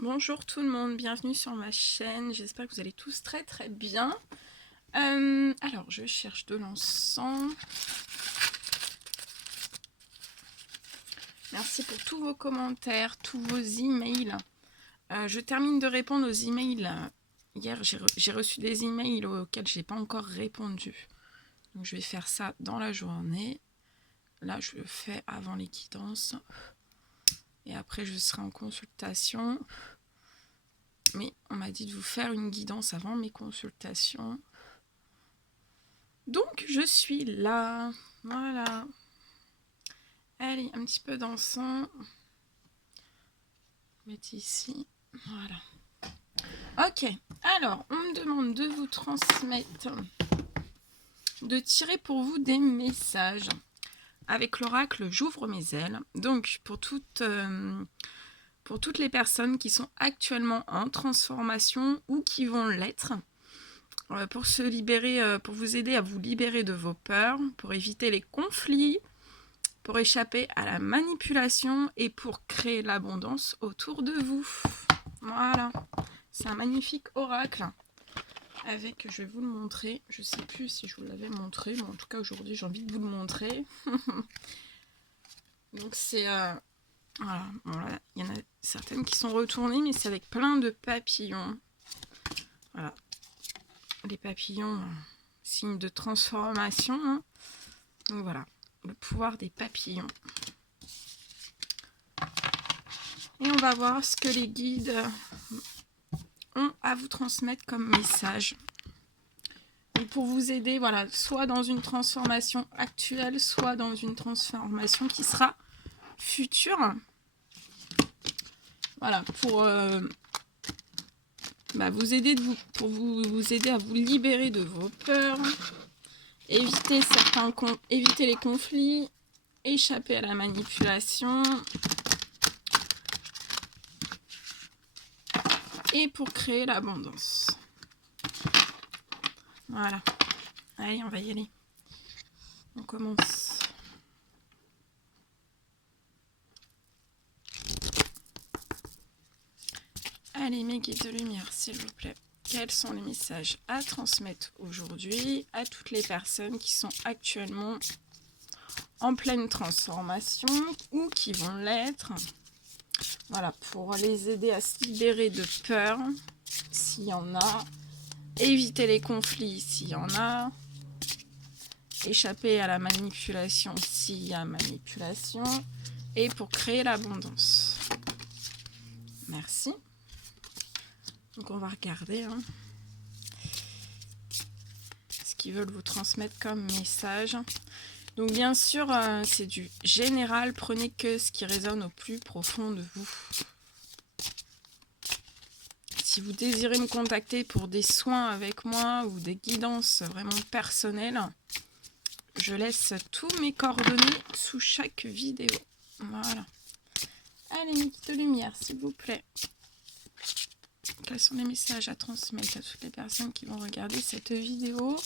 Bonjour tout le monde, bienvenue sur ma chaîne, j'espère que vous allez tous très très bien. Alors je cherche de l'encens. Merci pour tous vos commentaires, tous vos emails. Je termine de répondre aux emails. Hier j'ai reçu des emails auxquels j'ai pas encore répondu. Donc je vais faire ça dans la journée. Là je le fais avant les guidances. Et après je serai en consultation. Mais on m'a dit de vous faire une guidance avant mes consultations. Donc je suis là. Voilà. Allez, un petit peu d'encens. Mettre ici. Voilà. Ok. Alors, on me demande de vous transmettre, de tirer pour vous des messages. Avec l'oracle, j'ouvre mes ailes. Donc, pour toutes les personnes qui sont actuellement en transformation ou qui vont l'être, pour se libérer, pour vous aider à vous libérer de vos peurs, pour éviter les conflits, pour échapper à la manipulation et pour créer l'abondance autour de vous. Voilà, c'est un magnifique oracle. Avec, je vais vous le montrer, je sais plus si je vous l'avais montré, mais en tout cas aujourd'hui j'ai envie de vous le montrer. Donc c'est, voilà, bon, là, il y en a certaines qui sont retournées, mais c'est avec plein de papillons. Voilà, les papillons, signe de transformation. Hein. Donc voilà, le pouvoir des papillons. Et on va voir ce que les guides ont à vous transmettre comme message. Et pour vous aider, voilà, soit dans une transformation actuelle, soit dans une transformation qui sera future. Voilà, pour vous aider, pour vous aider à vous libérer de vos peurs, éviter les conflits, échapper à la manipulation. Et pour créer l'abondance. Voilà. Allez, on va y aller. On commence. Allez, mes guides de lumière, s'il vous plaît. Quels sont les messages à transmettre aujourd'hui à toutes les personnes qui sont actuellement en pleine transformation ou qui vont l'être? Voilà, pour les aider à se libérer de peur, s'il y en a, éviter les conflits, s'il y en a, échapper à la manipulation, s'il y a manipulation, et pour créer l'abondance. Merci. Donc on va regarder ce qu'ils veulent vous transmettre comme message. Donc bien sûr, c'est du général, prenez que ce qui résonne au plus profond de vous. Si vous désirez me contacter pour des soins avec moi ou des guidances vraiment personnelles, je laisse tous mes coordonnées sous chaque vidéo. Voilà. Allez, mes guides de lumière, s'il vous plaît. Quels sont les messages à transmettre à toutes les personnes qui vont regarder cette vidéo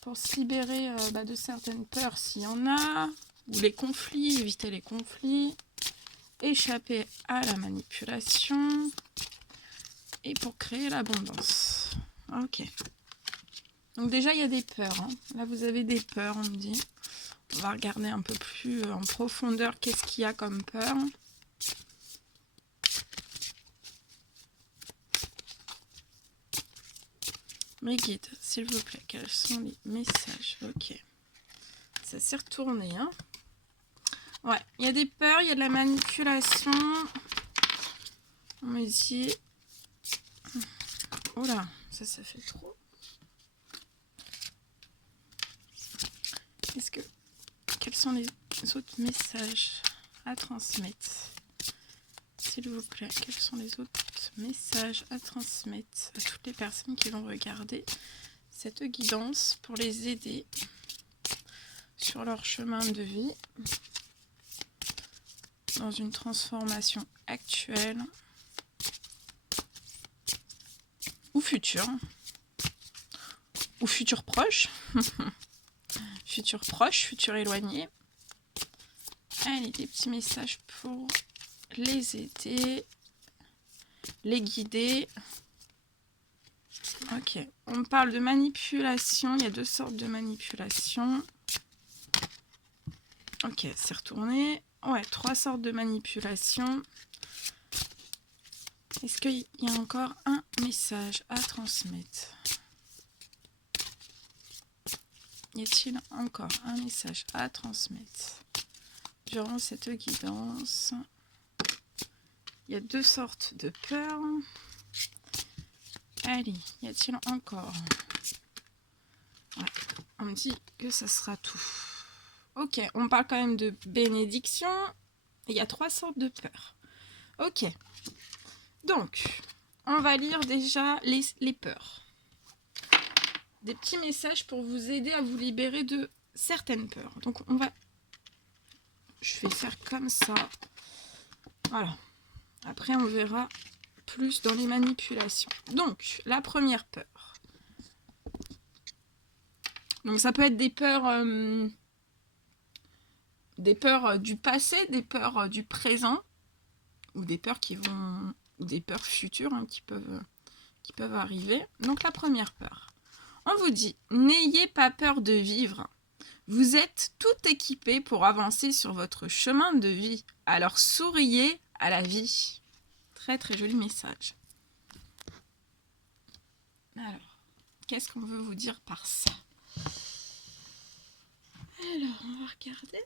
pour se libérer de certaines peurs s'il y en a, ou les conflits, éviter les conflits, échapper à la manipulation et pour créer l'abondance. Ok. Donc déjà il y a des peurs. Hein. Là vous avez des peurs, on me dit. On va regarder un peu plus en profondeur qu'est-ce qu'il y a comme peur. Mes guides, s'il vous plaît, quels sont les messages? Ok. Ça s'est retourné, hein. Ouais, il y a des peurs, il y a de la manipulation. On me dit... Oh là, ça fait trop. Quels sont les autres messages à transmettre? S'il vous plaît, quels sont les autres messages à transmettre à toutes les personnes qui vont regarder cette guidance pour les aider sur leur chemin de vie dans une transformation actuelle ou future ou futur proche futur proche, futur éloigné. Allez, des petits messages pour les aider les guider. Ok, on parle de manipulation. Il y a 2 sortes de manipulation. Ok, c'est retourné. Ouais, 3 sortes de manipulation. Est-ce qu'il y a encore un message à transmettre? Y a-t-il encore un message à transmettre durant cette guidance? Il y a 2 sortes de peurs. Allez, y a-t-il encore? Ouais, on me dit que ça sera tout. Ok, on parle quand même de bénédiction. Il y a 3 sortes de peurs. Ok. Donc, on va lire déjà les peurs. Des petits messages pour vous aider à vous libérer de certaines peurs. Donc, je vais faire comme ça. Voilà. Après, on verra plus dans les manipulations. Donc, la première peur. Donc, ça peut être des peurs du passé, des peurs du présent, ou des peurs ou des peurs futures hein, qui peuvent arriver. Donc, la première peur. On vous dit, n'ayez pas peur de vivre. Vous êtes tout équipé pour avancer sur votre chemin de vie. Alors, souriez à la vie. Très, très joli message. Alors, qu'est-ce qu'on veut vous dire par ça? Alors, on va regarder.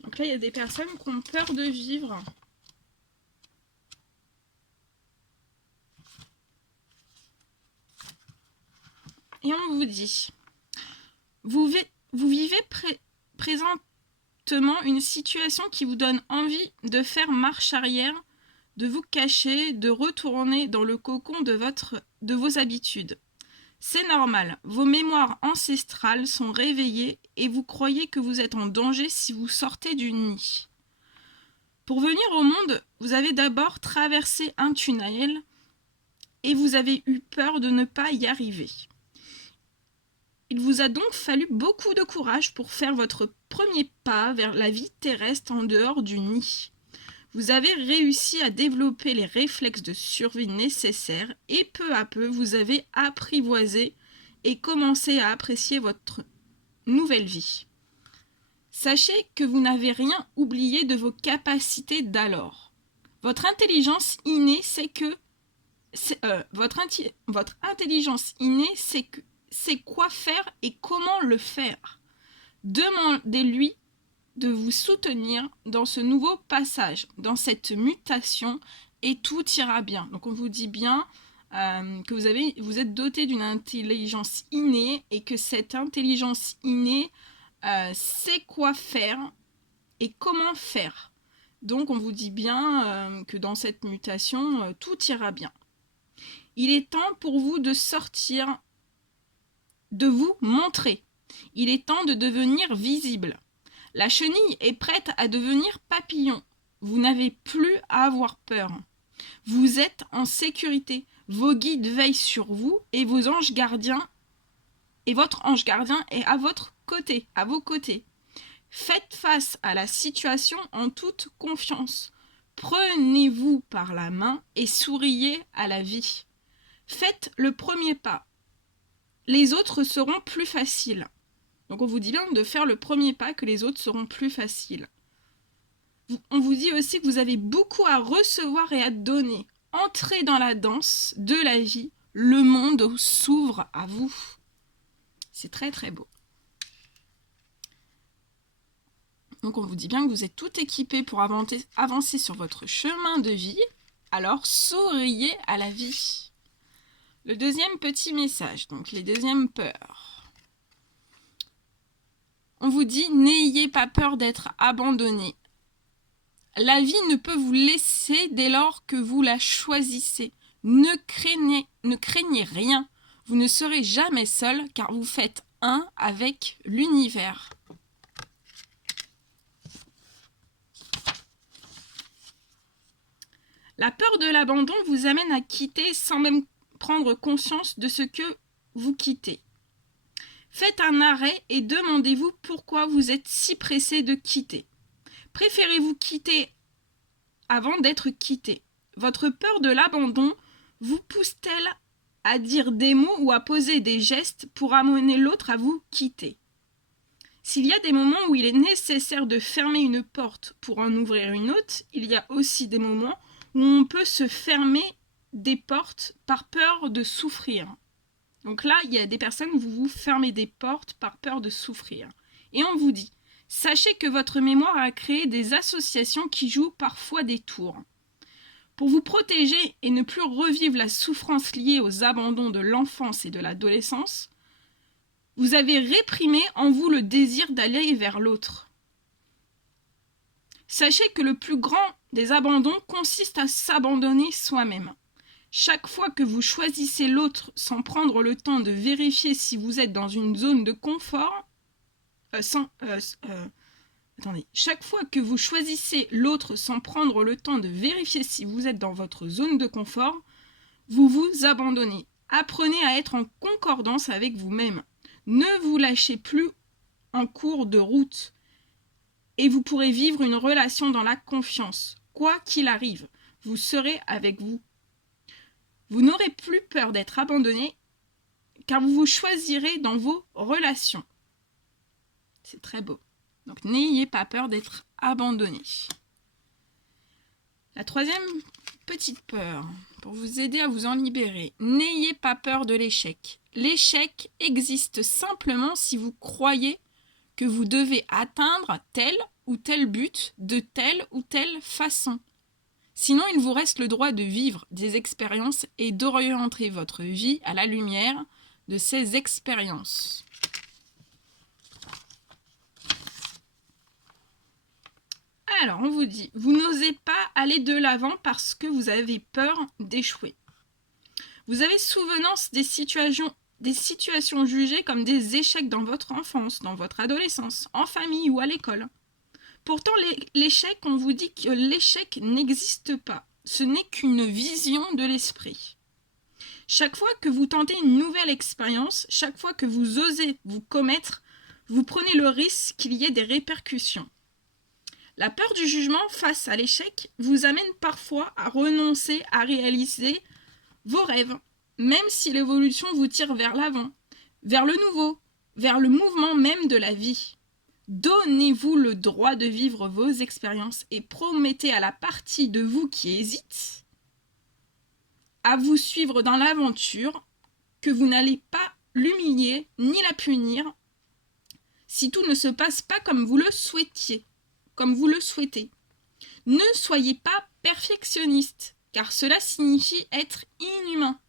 Donc là, il y a des personnes qui ont peur de vivre. Et on vous dit, vous vivez présentement une situation qui vous donne envie de faire marche arrière, de vous cacher, de retourner dans le cocon de vos habitudes. C'est normal, vos mémoires ancestrales sont réveillées et vous croyez que vous êtes en danger si vous sortez du nid. Pour venir au monde, vous avez d'abord traversé un tunnel et vous avez eu peur de ne pas y arriver. Il vous a donc fallu beaucoup de courage pour faire votre premier pas vers la vie terrestre en dehors du nid. Vous avez réussi à développer les réflexes de survie nécessaires et peu à peu vous avez apprivoisé et commencé à apprécier votre nouvelle vie. Sachez que vous n'avez rien oublié de vos capacités d'alors. Votre intelligence innée sait c'est quoi faire et comment le faire. Demandez-lui de vous soutenir dans ce nouveau passage, dans cette mutation, et tout ira bien. Donc on vous dit bien que vous êtes doté d'une intelligence innée et que cette intelligence innée sait quoi faire et comment faire. Donc on vous dit bien que dans cette mutation, tout ira bien. Il est temps pour vous de sortir, de vous montrer. Il est temps de devenir visible. La chenille est prête à devenir papillon. Vous n'avez plus à avoir peur. Vous êtes en sécurité. Vos guides veillent sur vous et votre ange gardien est à vos côtés. Faites face à la situation en toute confiance. Prenez-vous par la main et souriez à la vie. Faites le premier pas. Les autres seront plus faciles. Donc on vous dit bien de faire le premier pas, que les autres seront plus faciles. On vous dit aussi que vous avez beaucoup à recevoir et à donner. Entrez dans la danse de la vie. Le monde s'ouvre à vous. C'est très très beau. Donc on vous dit bien que vous êtes tout équipé pour avancer sur votre chemin de vie. Alors souriez à la vie. Le deuxième petit message, donc les deuxièmes peurs. On vous dit, n'ayez pas peur d'être abandonné. La vie ne peut vous laisser dès lors que vous la choisissez. Ne craignez rien. Vous ne serez jamais seul car vous faites un avec l'univers. La peur de l'abandon vous amène à quitter sans même prendre conscience de ce que vous quittez. Faites un arrêt et demandez-vous pourquoi vous êtes si pressé de quitter. Préférez-vous quitter avant d'être quitté? Votre peur de l'abandon vous pousse-t-elle à dire des mots ou à poser des gestes pour amener l'autre à vous quitter? S'il y a des moments où il est nécessaire de fermer une porte pour en ouvrir une autre, il y a aussi des moments où on peut se fermer des portes par peur de souffrir. Donc là, il y a des personnes où vous vous fermez des portes par peur de souffrir. Et on vous dit, sachez que votre mémoire a créé des associations qui jouent parfois des tours. Pour vous protéger et ne plus revivre la souffrance liée aux abandons de l'enfance et de l'adolescence, vous avez réprimé en vous le désir d'aller vers l'autre. Sachez que le plus grand des abandons consiste à s'abandonner soi-même. Chaque fois que vous choisissez l'autre sans prendre le temps de vérifier si vous êtes dans une zone de confort, chaque fois que vous choisissez l'autre sans prendre le temps de vérifier si vous êtes dans votre zone de confort, vous vous abandonnez. Apprenez à être en concordance avec vous-même. Ne vous lâchez plus en cours de route et vous pourrez vivre une relation dans la confiance. Quoi qu'il arrive, vous serez avec vous. Vous n'aurez plus peur d'être abandonné car vous vous choisirez dans vos relations. C'est très beau. Donc n'ayez pas peur d'être abandonné. La troisième petite peur, pour vous aider à vous en libérer, n'ayez pas peur de l'échec. L'échec existe simplement si vous croyez que vous devez atteindre tel ou tel but de telle ou telle façon. Sinon, il vous reste le droit de vivre des expériences et d'orienter votre vie à la lumière de ces expériences. Alors, on vous dit, vous n'osez pas aller de l'avant parce que vous avez peur d'échouer. Vous avez souvenance des situations jugées comme des échecs dans votre enfance, dans votre adolescence, en famille ou à l'école. Pourtant, l'échec, on vous dit que l'échec n'existe pas. Ce n'est qu'une vision de l'esprit. Chaque fois que vous tentez une nouvelle expérience, chaque fois que vous osez vous commettre, vous prenez le risque qu'il y ait des répercussions. La peur du jugement face à l'échec vous amène parfois à renoncer à réaliser vos rêves, même si l'évolution vous tire vers l'avant, vers le nouveau, vers le mouvement même de la vie. Donnez-vous le droit de vivre vos expériences et promettez à la partie de vous qui hésite à vous suivre dans l'aventure que vous n'allez pas l'humilier ni la punir si tout ne se passe pas comme vous le souhaitiez, comme vous le souhaitez. Ne soyez pas perfectionniste, car cela signifie être inhumain.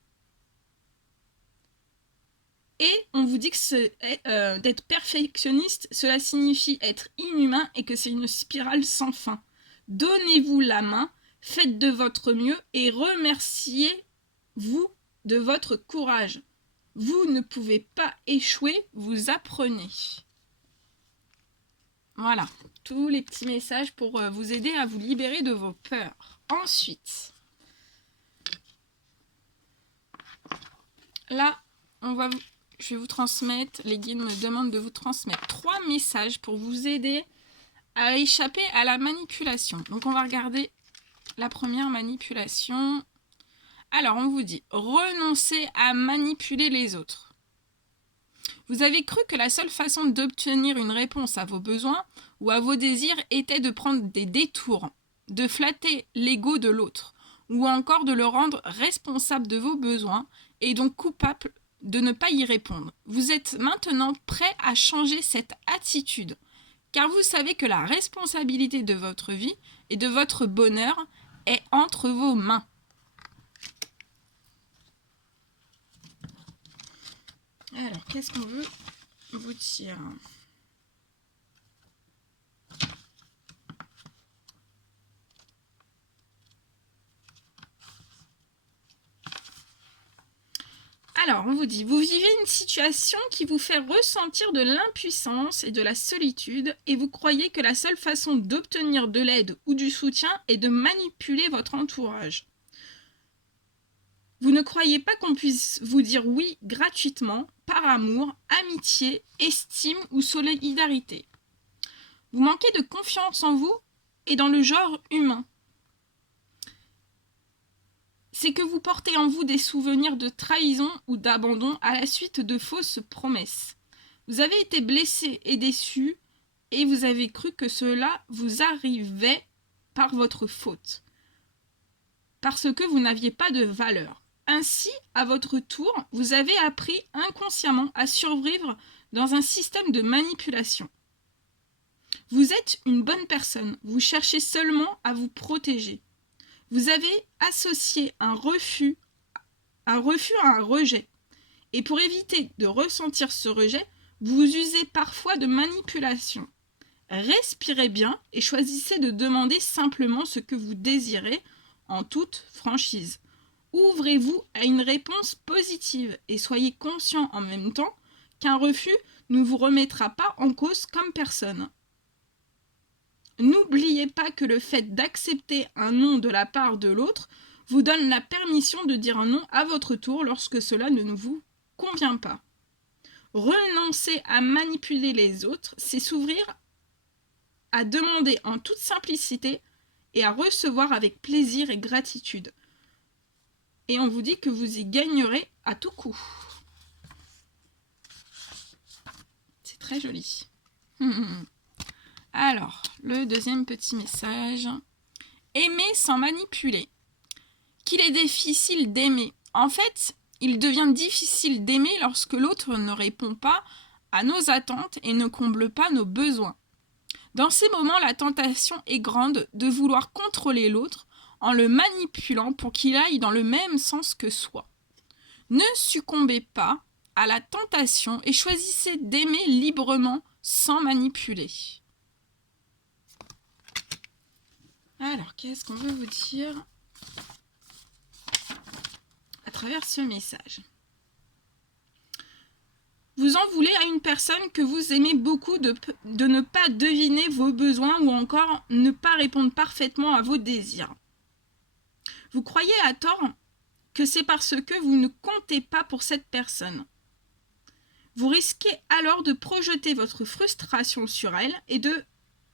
Et on vous dit que d'être perfectionniste, cela signifie être inhumain et que c'est une spirale sans fin. Donnez-vous la main, faites de votre mieux et remerciez-vous de votre courage. Vous ne pouvez pas échouer, vous apprenez. Voilà, tous les petits messages pour vous aider à vous libérer de vos peurs. Ensuite, là, je vais vous transmettre, les guides me demandent de vous transmettre 3 messages pour vous aider à échapper à la manipulation. Donc on va regarder la première manipulation. Alors on vous dit, renoncez à manipuler les autres. Vous avez cru que la seule façon d'obtenir une réponse à vos besoins ou à vos désirs était de prendre des détours, de flatter l'ego de l'autre, ou encore de le rendre responsable de vos besoins et donc coupable de ne pas y répondre. Vous êtes maintenant prêt à changer cette attitude, car vous savez que la responsabilité de votre vie et de votre bonheur est entre vos mains. Alors, qu'est-ce qu'on veut vous dire ? Alors, on vous dit, vous vivez une situation qui vous fait ressentir de l'impuissance et de la solitude et vous croyez que la seule façon d'obtenir de l'aide ou du soutien est de manipuler votre entourage. Vous ne croyez pas qu'on puisse vous dire oui gratuitement, par amour, amitié, estime ou solidarité. Vous manquez de confiance en vous et dans le genre humain. C'est que vous portez en vous des souvenirs de trahison ou d'abandon à la suite de fausses promesses. Vous avez été blessé et déçu et vous avez cru que cela vous arrivait par votre faute, parce que vous n'aviez pas de valeur. Ainsi, à votre tour, vous avez appris inconsciemment à survivre dans un système de manipulation. Vous êtes une bonne personne, vous cherchez seulement à vous protéger. Vous avez associé un refus à un rejet. Et pour éviter de ressentir ce rejet, vous usez parfois de manipulation. Respirez bien et choisissez de demander simplement ce que vous désirez en toute franchise. Ouvrez-vous à une réponse positive et soyez conscient en même temps qu'un refus ne vous remettra pas en cause comme personne. N'oubliez pas que le fait d'accepter un non de la part de l'autre vous donne la permission de dire un non à votre tour lorsque cela ne vous convient pas. Renoncer à manipuler les autres, c'est s'ouvrir à demander en toute simplicité et à recevoir avec plaisir et gratitude. Et on vous dit que vous y gagnerez à tout coup. C'est très joli. Alors, le deuxième petit message. Aimer sans manipuler. Qu'il est difficile d'aimer. En fait, il devient difficile d'aimer lorsque l'autre ne répond pas à nos attentes et ne comble pas nos besoins. Dans ces moments, la tentation est grande de vouloir contrôler l'autre en le manipulant pour qu'il aille dans le même sens que soi. Ne succombez pas à la tentation et choisissez d'aimer librement sans manipuler. Alors, qu'est-ce qu'on veut vous dire à travers ce message? Vous en voulez à une personne que vous aimez beaucoup de ne pas deviner vos besoins ou encore ne pas répondre parfaitement à vos désirs. Vous croyez à tort que c'est parce que vous ne comptez pas pour cette personne. Vous risquez alors de projeter votre frustration sur elle et de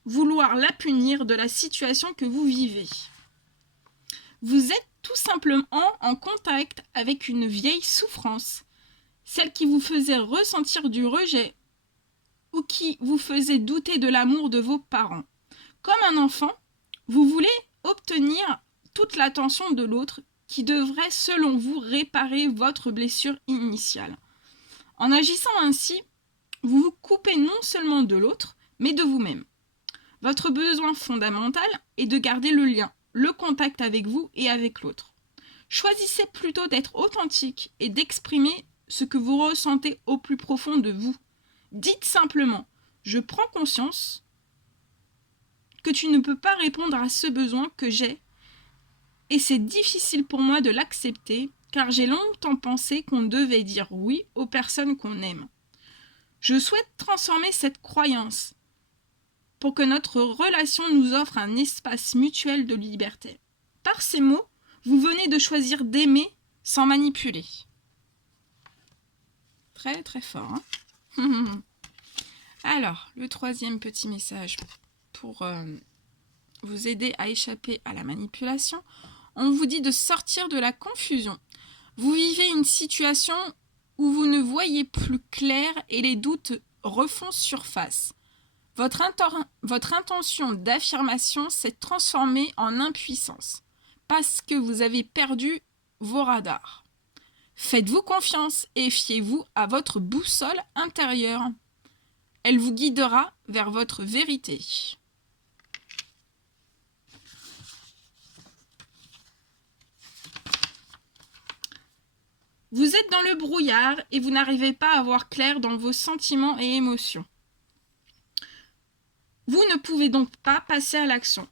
vouloir la punir de la situation que vous vivez. Vous êtes tout simplement en contact avec une vieille souffrance, celle qui vous faisait ressentir du rejet ou qui vous faisait douter de l'amour de vos parents. Comme un enfant, vous voulez obtenir toute l'attention de l'autre qui devrait, selon vous, réparer votre blessure initiale. En agissant ainsi, vous vous coupez non seulement de l'autre, mais de vous-même. Votre besoin fondamental est de garder le lien, le contact avec vous et avec l'autre. Choisissez plutôt d'être authentique et d'exprimer ce que vous ressentez au plus profond de vous. Dites simplement « Je prends conscience que tu ne peux pas répondre à ce besoin que j'ai et c'est difficile pour moi de l'accepter car j'ai longtemps pensé qu'on devait dire oui aux personnes qu'on aime. Je souhaite transformer cette croyance pour que notre relation nous offre un espace mutuel de liberté. Par ces mots, vous venez de choisir d'aimer sans manipuler. » Très très fort. Hein. Alors, le troisième petit message pour vous aider à échapper à la manipulation. On vous dit de sortir de la confusion. Vous vivez une situation où vous ne voyez plus clair et les doutes refont surface. Votre intention d'affirmation s'est transformée en impuissance parce que vous avez perdu vos radars. Faites-vous confiance et fiez-vous à votre boussole intérieure. Elle vous guidera vers votre vérité. Vous êtes dans le brouillard et vous n'arrivez pas à voir clair dans vos sentiments et émotions. Vous ne pouvez donc pas passer à l'action.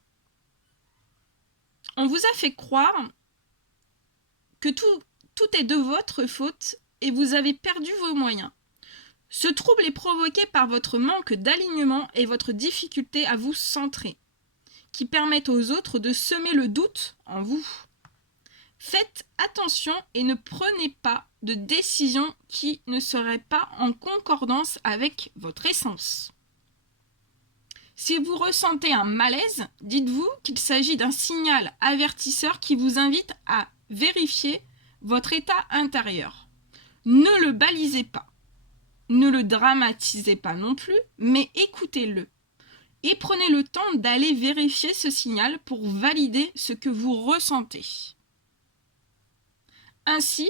On vous a fait croire que tout est de votre faute et vous avez perdu vos moyens. Ce trouble est provoqué par votre manque d'alignement et votre difficulté à vous centrer, qui permettent aux autres de semer le doute en vous. Faites attention et ne prenez pas de décisions qui ne seraient pas en concordance avec votre essence. Si vous ressentez un malaise, dites-vous qu'il s'agit d'un signal avertisseur qui vous invite à vérifier votre état intérieur. Ne le balisez pas. Ne le dramatisez pas non plus, mais écoutez-le. Et prenez le temps d'aller vérifier ce signal pour valider ce que vous ressentez. Ainsi,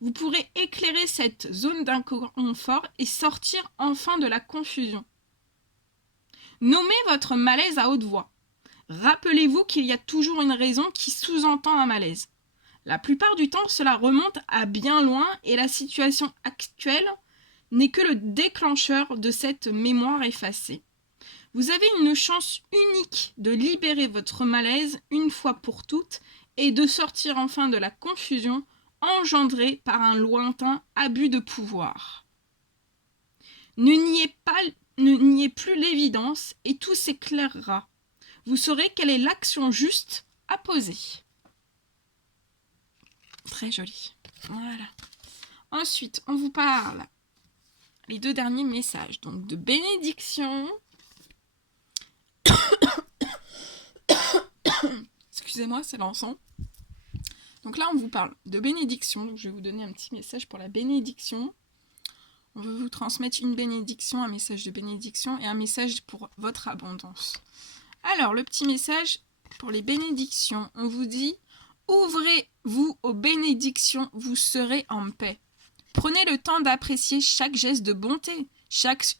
vous pourrez éclairer cette zone d'inconfort et sortir enfin de la confusion. Nommez votre malaise à haute voix. Rappelez-vous qu'il y a toujours une raison qui sous-entend un malaise. La plupart du temps, cela remonte à bien loin et la situation actuelle n'est que le déclencheur de cette mémoire effacée. Vous avez une chance unique de libérer votre malaise une fois pour toutes et de sortir enfin de la confusion engendrée par un lointain abus de pouvoir. Ne niez plus l'évidence et tout s'éclairera. Vous saurez quelle est l'action juste à poser. Très joli. Voilà. Ensuite, on vous parle les 2 derniers messages. Donc, de bénédiction. Excusez-moi, c'est l'encens. Donc là, on vous parle de bénédiction. Donc, je vais vous donner un petit message pour la bénédiction. On veut vous transmettre une bénédiction, un message de bénédiction et un message pour votre abondance. Alors, le petit message pour les bénédictions, on vous dit « Ouvrez-vous aux bénédictions, vous serez en paix. Prenez le temps d'apprécier chaque geste de bonté, chaque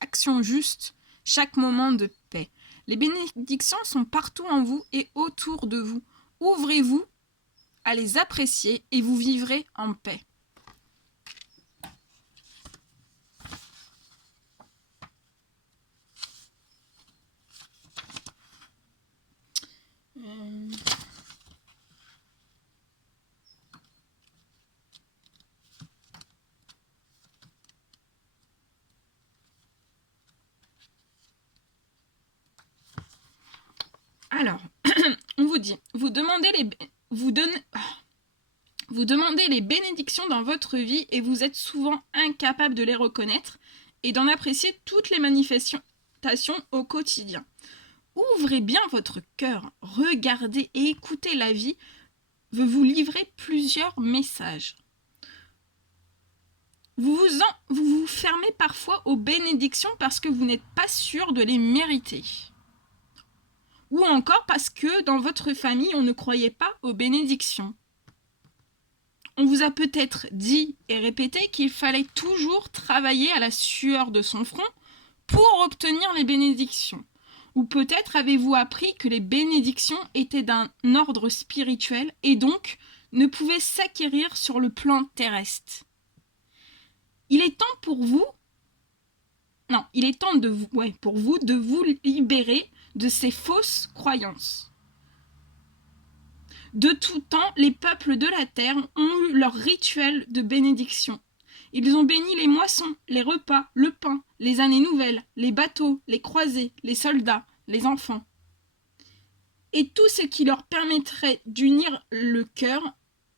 action juste, chaque moment de paix. Les bénédictions sont partout en vous et autour de vous. Ouvrez-vous à les apprécier et vous vivrez en paix. » Alors, on vous dit, vous demandez les bénédictions dans votre vie et vous êtes souvent incapable de les reconnaître et d'en apprécier toutes les manifestations au quotidien. Ouvrez bien votre cœur, regardez et écoutez la vie, veut vous livrer plusieurs messages. Vous vous fermez parfois aux bénédictions parce que vous n'êtes pas sûr de les mériter. Ou encore parce que dans votre famille, on ne croyait pas aux bénédictions. On vous a peut-être dit et répété qu'il fallait toujours travailler à la sueur de son front pour obtenir les bénédictions. Ou peut-être avez-vous appris que les bénédictions étaient d'un ordre spirituel et donc ne pouvaient s'acquérir sur le plan terrestre. Il est temps pour vous de vous libérer de ces fausses croyances. De tout temps, les peuples de la terre ont eu leur rituel de bénédiction. Ils ont béni les moissons, les repas, le pain, les années nouvelles, les bateaux, les croisés, les soldats, les enfants. Et tout ce qui leur permettrait d'unir le cœur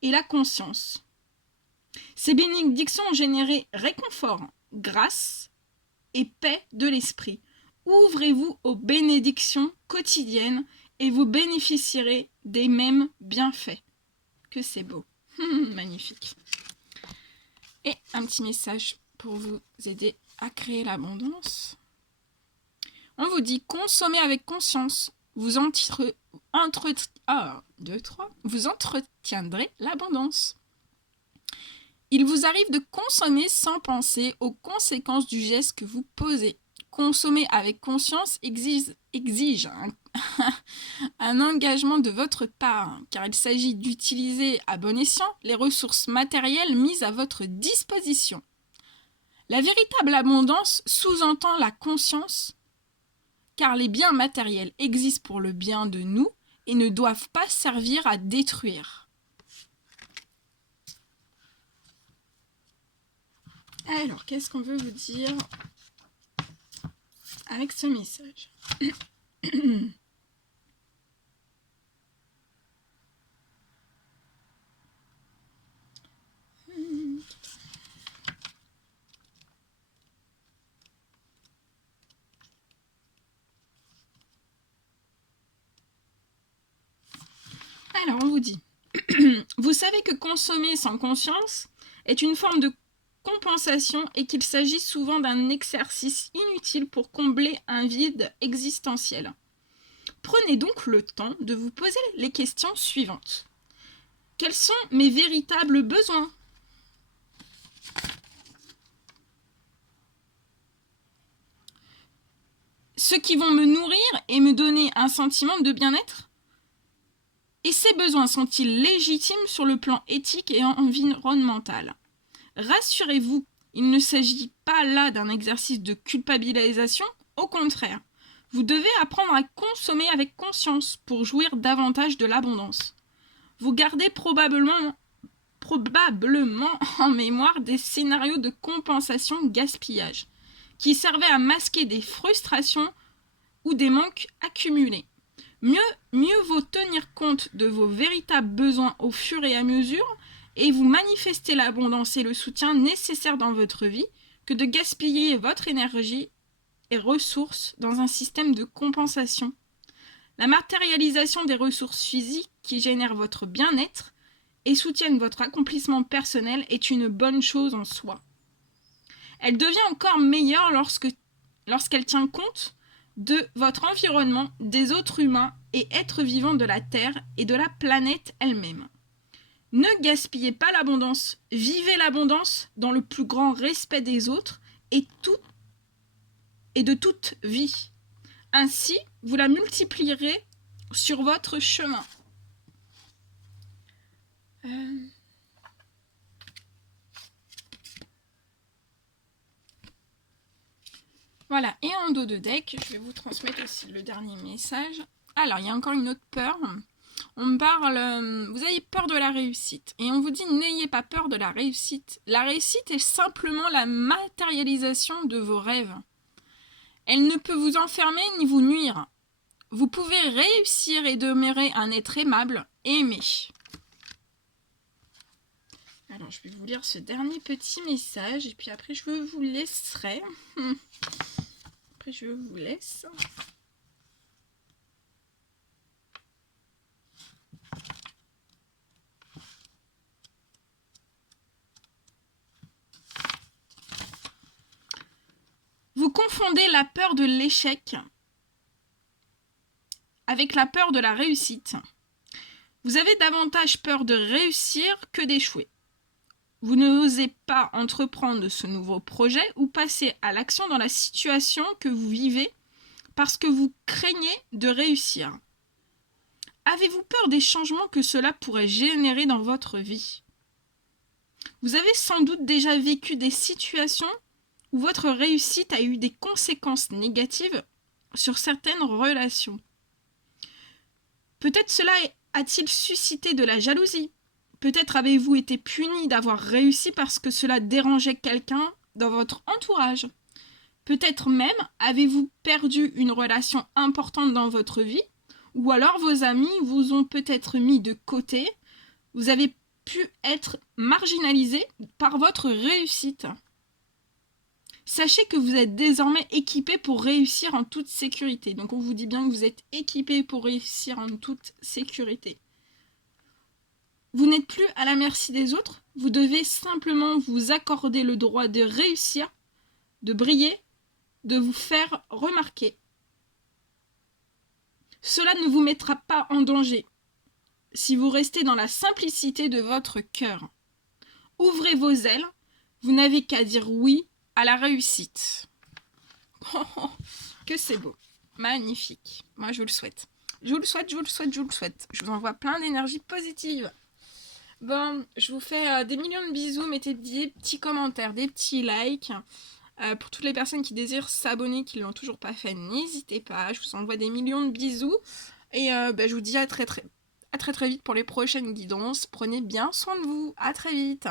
et la conscience. Ces bénédictions ont généré réconfort, grâce et paix de l'esprit. Ouvrez-vous aux bénédictions quotidiennes et vous bénéficierez des mêmes bienfaits. Que c'est beau. Magnifique. Et un petit message pour vous aider à créer l'abondance. On vous dit consommez avec conscience. Vous entretiendrez l'abondance. Il vous arrive de consommer sans penser aux conséquences du geste que vous posez. Consommer avec conscience exige un engagement de votre part, car il s'agit d'utiliser à bon escient les ressources matérielles mises à votre disposition. La véritable abondance sous-entend la conscience, car les biens matériels existent pour le bien de nous et ne doivent pas servir à détruire. Alors, qu'est-ce qu'on veut vous dire avec ce message? Alors, on vous dit, vous savez que consommer sans conscience est une forme de compensation et qu'il s'agit souvent d'un exercice inutile pour combler un vide existentiel. Prenez donc le temps de vous poser les questions suivantes. Quels sont mes véritables besoins? Ceux qui vont me nourrir et me donner un sentiment de bien-être? Et ces besoins sont-ils légitimes sur le plan éthique et environnemental? Rassurez-vous, il ne s'agit pas là d'un exercice de culpabilisation, au contraire. Vous devez apprendre à consommer avec conscience pour jouir davantage de l'abondance. Vous gardez probablement en mémoire des scénarios de compensation-gaspillage qui servaient à masquer des frustrations ou des manques accumulés. Mieux vaut tenir compte de vos véritables besoins au fur et à mesure et vous manifester l'abondance et le soutien nécessaires dans votre vie que de gaspiller votre énergie et ressources dans un système de compensation. La matérialisation des ressources physiques qui génèrent votre bien-être et soutiennent votre accomplissement personnel est une bonne chose en soi. Elle devient encore meilleure lorsqu'elle tient compte de votre environnement, des autres humains et êtres vivants de la Terre et de la planète elle-même. Ne gaspillez pas l'abondance, vivez l'abondance dans le plus grand respect des autres et de toute vie. Ainsi, vous la multiplierez sur votre chemin. Voilà, et en dos de deck, je vais vous transmettre aussi le dernier message. Alors, il y a encore une autre peur. On me parle, vous avez peur de la réussite. Et on vous dit, n'ayez pas peur de la réussite. La réussite est simplement la matérialisation de vos rêves. Elle ne peut vous enfermer ni vous nuire. Vous pouvez réussir et demeurer un être aimable et aimé. Alors, je vais vous lire ce dernier petit message et puis après, je vous laisserai. Après, je vous laisse. Vous confondez la peur de l'échec avec la peur de la réussite. Vous avez davantage peur de réussir que d'échouer. Vous n'osez pas entreprendre ce nouveau projet ou passer à l'action dans la situation que vous vivez parce que vous craignez de réussir. Avez-vous peur des changements que cela pourrait générer dans votre vie? Vous avez sans doute déjà vécu des situations où votre réussite a eu des conséquences négatives sur certaines relations. Peut-être cela a-t-il suscité de la jalousie. Peut-être avez-vous été puni d'avoir réussi parce que cela dérangeait quelqu'un dans votre entourage. Peut-être même avez-vous perdu une relation importante dans votre vie, ou alors vos amis vous ont peut-être mis de côté. Vous avez pu être marginalisé par votre réussite. Sachez que vous êtes désormais équipé pour réussir en toute sécurité. Donc on vous dit bien que vous êtes équipé pour réussir en toute sécurité. Vous n'êtes plus à la merci des autres. Vous devez simplement vous accorder le droit de réussir, de briller, de vous faire remarquer. Cela ne vous mettra pas en danger si vous restez dans la simplicité de votre cœur. Ouvrez vos ailes. Vous n'avez qu'à dire oui à la réussite. Oh, que c'est beau. Magnifique. Moi, je vous le souhaite. Je vous le souhaite, je vous le souhaite, je vous le souhaite. Je vous envoie plein d'énergie positive. Bon, je vous fais des millions de bisous. Mettez des petits commentaires, des petits likes. Pour toutes les personnes qui désirent s'abonner, qui ne l'ont toujours pas fait, n'hésitez pas. Je vous envoie des millions de bisous. Et je vous dis à très vite pour les prochaines guidances. Prenez bien soin de vous. À très vite.